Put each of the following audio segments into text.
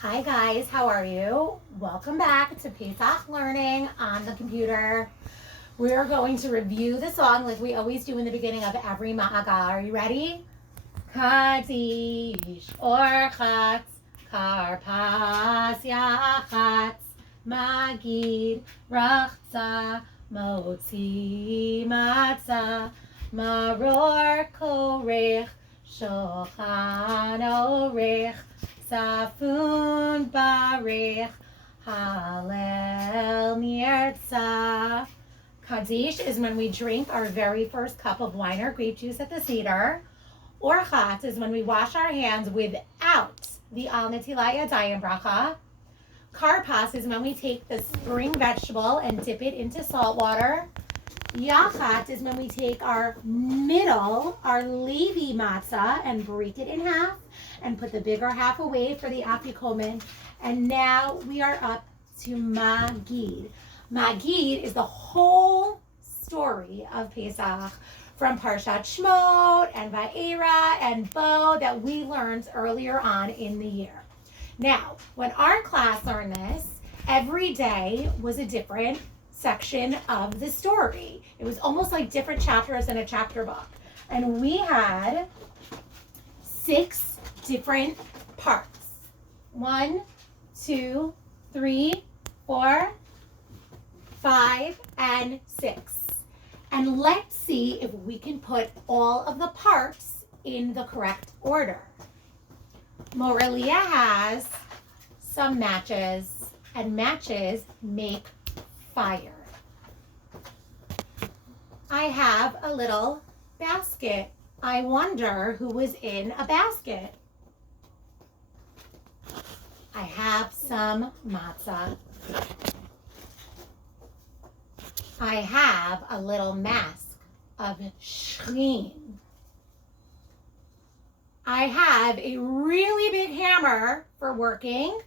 Hi guys, how are you? Welcome back to Pesach Learning on the computer. We are going to review the song like we always do in the beginning of every Maagal. Are you ready? Kadish Orchatz Karpas Yachatz Maggid Rachza Motzi Matzah Maror Korech Shochan Orech Safun Barich Halel Nirtza. Kaddish is when we drink our very first cup of wine or grape juice at the Seder. Orchat is when we wash our hands without the Al Netilat Yadayim bracha. Karpas is when we take the spring vegetable and dip it into salt water. Yachat is when we take our Levi matzah, and break it in half and put the bigger half away for the afikomen. And now we are up to Maggid. Maggid is the whole story of Pesach, from Parshat Shmot and Va'era and Bo that we learned earlier on in the year. Now, when our class learned this, every day was a different section of the story. It was almost like different chapters in a chapter book. And we had 6 different parts. 1, 2, 3, 4, 5, and 6. And let's see if we can put all of the parts in the correct order. Morelia has some matches, and matches make fire. I have a little basket. I wonder who was in a basket. I have some matzah. I have a little mask of shrim. I have a really big hammer for working.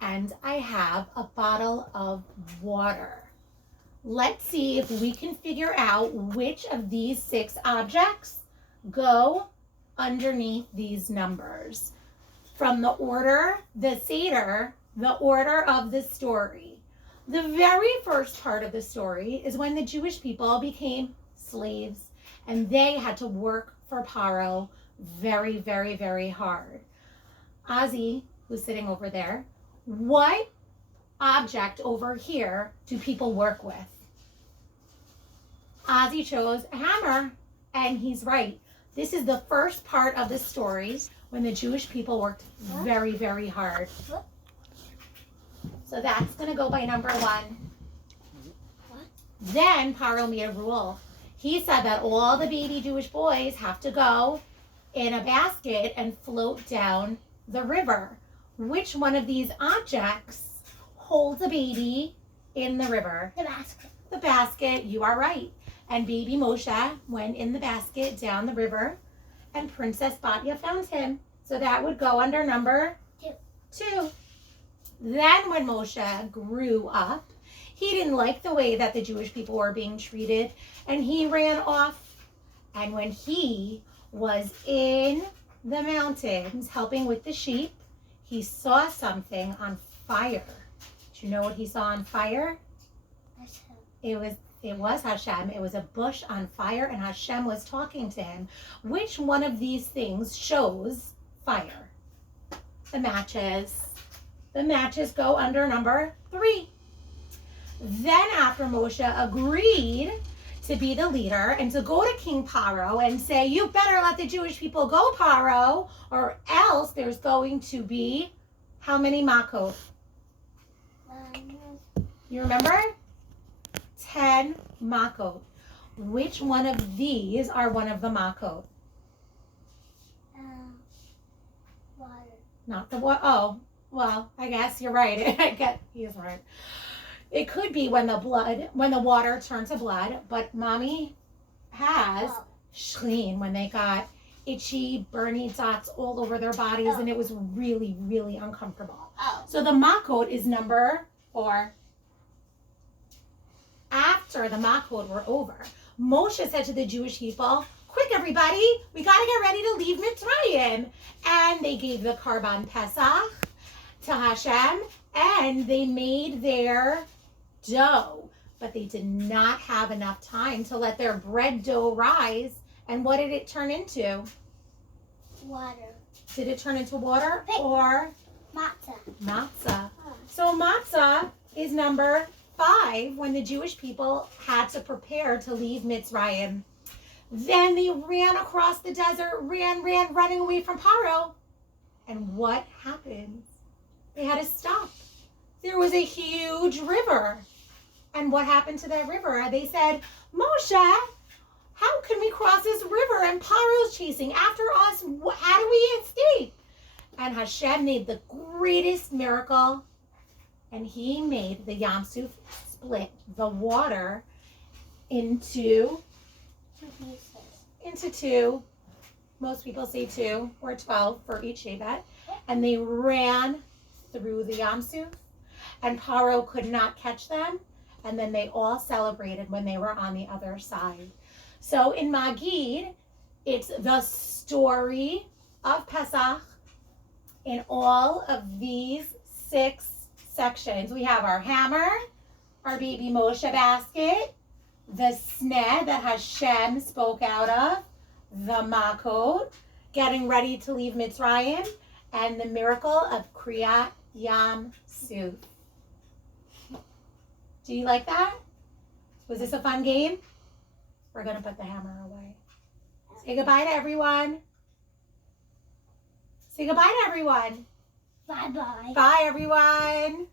And I have a bottle of water. Let's see if we can figure out which of these 6 objects go underneath these numbers. From the order, the Seder, the order of the story. The very first part of the story is when the Jewish people became slaves and they had to work for Paro very, very, very hard. Ozzy, who's sitting over there, what object over here do people work with? Ozzy chose a hammer, and he's right. This is the first part of the story when the Jewish people worked very, very hard. So that's going to go by number 1. Then Paro made a rule. He said that all the baby Jewish boys have to go in a basket and float down the river. Which one of these objects holds a baby in the river? The basket. The basket, you are right. And baby Moshe went in the basket down the river, and Princess Batya found him. So that would go under number 2. Then when Moshe grew up, he didn't like the way that the Jewish people were being treated, and he ran off. And when he was in the mountains helping with the sheep, he saw something on fire. Do you know what he saw on fire? Hashem. It was Hashem. It was a bush on fire, and Hashem was talking to him. Which one of these things shows fire? The matches. The matches go under number 3. Then after Moshe agreed to be the leader and to go to King Paro and say, you better let the Jewish people go, Paro, or else there's going to be how many makot? You remember? 10 makot. Which one of these are one of the makot? Water. Not the water. Oh, well, I guess you're right. He is right. It could be when the water turned to blood, but mommy has shleen, when they got itchy, burny dots all over their bodies, and it was really, really uncomfortable. So the makot is number 4. After the makot were over, Moshe said to the Jewish people, quick everybody, we got to get ready to leave Mitzrayim. And then they gave the Karban Pesach to Hashem, and they made their dough. But they did not have enough time to let their bread dough rise. And what did it turn into? Water. Did it turn into water or Matzah. matzah? Oh. So matzah is number 5 when the Jewish people had to prepare to leave Mitzrayim. Then they ran across the desert, running away from Paro. And what happened? They had to stop. There was a huge river. And what happened to that river? They said, Moshe, how can we cross this river and Paro's chasing after us? How do we escape? And Hashem made the greatest miracle. And he made the Yam Suf split the water into 2 pieces. into 2. Most people say 2 or 12 for each Shevet. And they ran through the Yam Suf. And Paro could not catch them. And then they all celebrated when they were on the other side. So in Maggid, it's the story of Pesach in all of these 6 sections. We have our hammer, our baby Moshe basket, the sneh that Hashem spoke out of, the makot, getting ready to leave Mitzrayim, and the miracle of Kriyat Yam Suf. Do you like that? Was this a fun game? We're going to put the hammer away. Say goodbye to everyone. Say goodbye to everyone. Bye-bye. Bye, everyone.